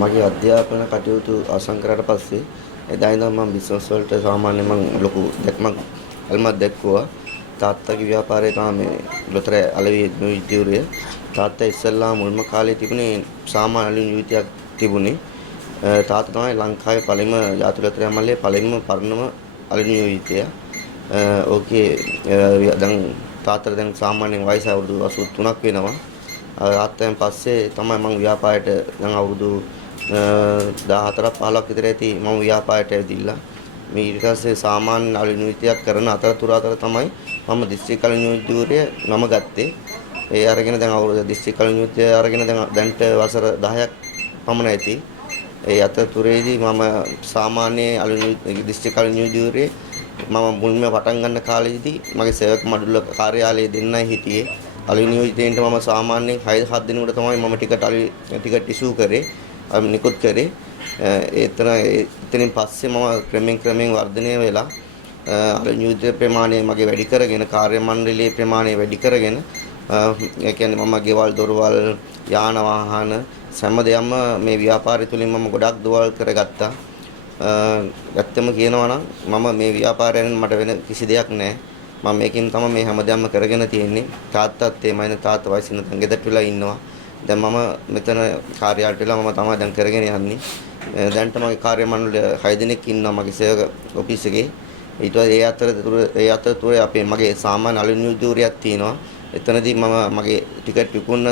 මගේ අධ්‍යාපන කටයුතු අවසන් කරාට පස්සේ එදා ඉඳන් මම බිස්නස් වලට සාමාන්‍යයෙන් මම ලොකු දැක්මක් අල්මත් දැක්කුවා. තාත්තගේ ව්‍යාපාරය තමයි මේ ලොතර අලෙවි විද්‍යුරය. තාත්තා ඉස්සෙල්ලා මුල්ම කාලේ තිබුණේ සාමාන්‍ය අලෙවි විද්‍යාවක් තිබුණේ. තාත්තා තමයි ලංකාවේ පළවෙනිම ජාතික ලොතරැයි මල්ලේ පළවෙනිම පරණම අලෙවි විද්‍යාව. ඕකේ දැන් තාත්තට දැන් සාමාන්‍යයෙන් වයස අවුරුදු 83ක් වෙනවා. ආත්තෙන් පස්සේ තමයි මම ව්‍යාපාරයට දැන් අවුරුදු 14ක් 15ක් විතර ඇති මම ව්‍යාපාරයට ඇවිදilla. මේ ඊට පස්සේ සාමාන්‍ය අලුත් නීතියක් කරන අතර තමයි මම දිස්ත්‍රික් අලුත් නීතිය මම ගත්තේ. ඒ අරගෙන දැන් අවුරුදු දිස්ත්‍රික් අලුත් නීතිය අරගෙන දැන්ට වසර 10ක් පමණ ඇති. ඒ අතරතුරේදී මම සාමාන්‍ය අලුත් දිස්ත්‍රික් අලුත් නීතියේ මම මුලින්ම පටන් ගන්න කාලේදී මගේ සේවක මඩුල්ල කාර්යාලයේ දෙන්නයි හිටියේ. අලුත් නීතියෙන්ට මම සාමාන්‍යයෙන් 6-7 දිනකට තමයි මම ටිකට් ඉෂුව කරේ. නිකුත් කරේ. එතනින් පස්සේ මම ක්‍රමෙන් වර්ධනය වෙලා අලුත් නීති ප්‍රමාණය මගේ වැඩි කරගෙන කාර්ය මණ්ඩලයේ ප්‍රමාණය වැඩි කරගෙන ඒ කියන්නේ මම ගෙවල් දොරවල් යාන වාහන හැම දෙයක්ම මේ ව්‍යාපාරය තුලින් මම ගොඩක් දොරවල් කරගත්තා. ඇත්තම කියනවා නම් මම මේ ව්‍යාපාරයෙන් මට වෙන කිසි දෙයක් නැහැ. මම මේකෙන් තමයි මේ හැමදේම කරගෙන තියෙන්නේ. තාත්තත් එමයන් තාත්තා වයසින් දැන් ගෙදරට වෙලා ඉන්නවා. දැන් මම මෙතන කාර්යාලයට වෙලා මම තමයි දැන් කරගෙන යන්නේ. දැන්ට මගේ කාර්ය මණ්ඩලය 6 දෙනෙක් ඉන්නවා මගේ සේවක ඔෆිස් එකේ. ඊට පස්සේ ඒ අතරතුරේ අපේ මගේ සාමාන්‍ය අලුත් නියෝජ්‍යවරියක් තියෙනවා. එතනදී මම මගේ ටිකට් විකුණන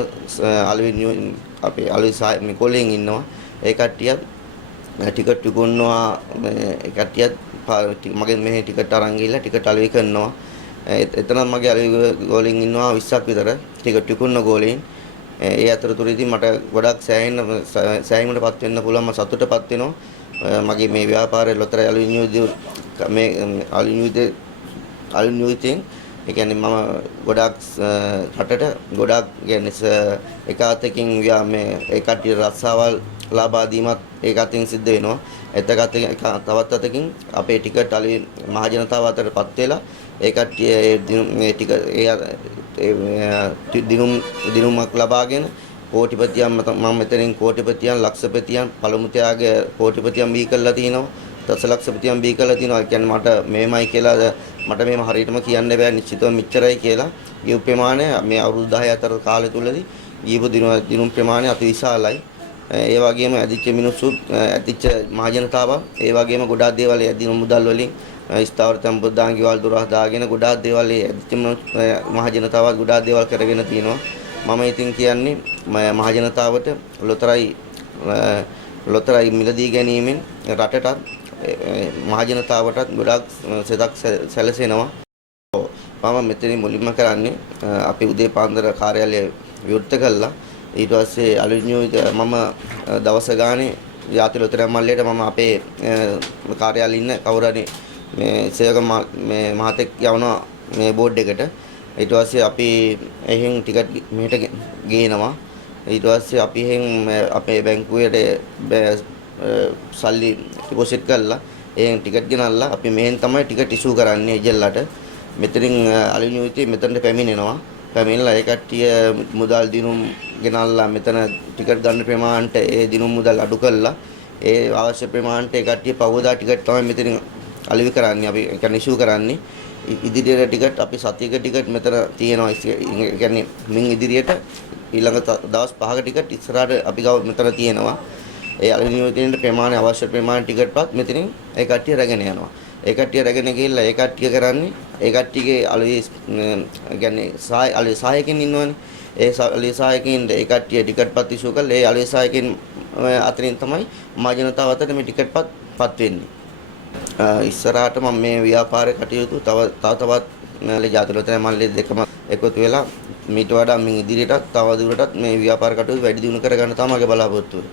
අපේ අලුත් මිකොලෙන් ඉන්නවා. ඒ කට්ටියත් ටිකට් විකුණනවා. ඒ කට්ටියත් මගේ මෙහි ටිකට් අරන් ගිහලා ටිකට් අලෙවි කරනවා. එතන මගේ අලෙවි ගෝලෙන් ඉන්නවා 20ක් විතර ටිකට් විකුණන ගෝලෙන්. ඒ අතරතුරේදී මට ගොඩක් සෑහීමකටපත් වෙන්න පුළුවන්. මම සතුටටපත් වෙනවා. මගේ මේ ව්‍යාපාරයේ ලොතර අලුත් නියෝජ්‍ය මේ අලුත් නියෝජ්‍යයෙන් ඒ කියන්නේ මම ගොඩක් රටට ගොඩක් කියන්නේ එක අතකින් මේ ඒ කට්ටිය රස්සාවල් ලබා දීමත් ඒක අතින් සිද්ධ වෙනවා. තවත් අතකින් අපේ ටිකට් අලෙවි මහ ජනතාව අතරපත් වෙලා ඒ කට්ටිය මේ ටික දිනුමක් ලබාගෙන කෝටිපතියන් මම මෙතනින් කෝටිපතියන් ලක්ෂපතියන් පළමු ත්‍යාග කෝටිපතියන් බිහි කරලා තිනවා. දසලක්ෂපතියන් බිහි කරලා තිනවා. ඒ කියන්නේ මට මේමයි කියලා මට මේම හරියටම කියන්න බෑ නිශ්චිතව මෙච්චරයි කියලා. ජීව ප්‍රමාණය මේ අවුරුදු 10 අතර කාලය තුලදී ජීව දිනුම් ප්‍රමාණය අති විශාලයි. ඒ වගේම ඇදිච්ච මිනිස්සු ඇදිච්ච මහ ජනතාව ඒ වගේම ගොඩාක් දේවල් ඇදින මුදල් වලින් ස්ථාවර සම්පදාන් ගෙවල් දොර හදාගෙන ගොඩාක් දේවල් ඇදිච්ච මහ ජනතාව ගොඩාක් දේවල් කරගෙන තිනවා. මම ඉතින් කියන්නේ මහ ජනතාවට ලොතරයි මිලදී ගැනීමෙන් රටටත් මහ ජනතාවටත් ගොඩාක් සෙතක් සැලසෙනවා. මම මෙතනින් මුලින්ම කරන්නේ අපි උදේ පාන්දර කාර්යාලය විවෘත කළා. ඊට පස්සේ අලුත් නියෝජිත මම දවස ගානේ ජාතික ලොතරැයි මල්ලේට මම අපේ කාර්යාලේ ඉන්න කවුරුහරි මේ සේවක මේ මහතෙක් යවනවා මේ බෝඩ් එකට. ඊට පස්සේ අපි එහෙන් ටිකට් මෙහෙට ගේනවා. ඊට පස්සේ අපි එහෙන් අපේ බැංකුවේට සල්ලි ඩිපොසිට් කරලා එහෙන් ටිකට් ගෙනල්ලා අපි මෙහෙන් තමයි ටිකට් ඉෂුව කරන්නේ ඉජල්ලාට. මෙතනින් අලුත් නියෝජිතය මෙතනට පැමිණෙනවා. පැමිණලා ඒ කට්ටිය මුදල් දිනුම් ගෙනල්ලා මෙතන ටිකට් ගන්න ප්‍රමාණයට ඒ දිනුම් මුදල් අඩු කරලා ඒ අවශ්‍ය ප්‍රමාණයට ඒ කට්ටිය පවදා ටිකට් තමයි මෙතනින් අලෙවි කරන්නේ. අපි කියන්නේ ඉෂුව කරන්නේ. ඉදිරියට ටිකට් අපි සතියක ටිකට් මෙතන තියෙනවා. ඒ කියන්නේ මින් ඉදිරියට ඊළඟ දවස් 5ක ටිකට් ඉස්සරහට අපි ගාව මෙතන තියෙනවා. ඒ අලෙවි නියෝජනයේ ප්‍රමාණය අවශ්‍ය ප්‍රමාණ ටිකට්පත් මෙතනින් ඒ කට්ටිය රැගෙන යනවා. ඒ කට්ටිය රැගෙන ගිහිල්ලා ඒ කට්ටිය කරන්නේ ඒ කට්ටියගේ අලෙවි කියන්නේ අලෙවි සහායකයන් ඉන්නවනේ. ඒ අලෙවි සහායකයින් ඒ කට්ටිය ටිකට්පත් ඉෂුව කරලා ඒ අලෙවි සහායකයන් අතරින් තමයි මහ ජනතාව අතර මේ ටිකට්පත් වෙන්නේ. ඉස්සරහට මම මේ ව්‍යාපාර කටයුතු තවත් ජාතික ලොතරැයි මල්ලේ දෙකම එකතු වෙලා මීට වඩා මින් ඉදිරියටත් තව දුරටත් මේ ව්‍යාපාර කටයුතු වැඩි දියුණු කරගන්න තමයි මගේ බලාපොරොත්තුව.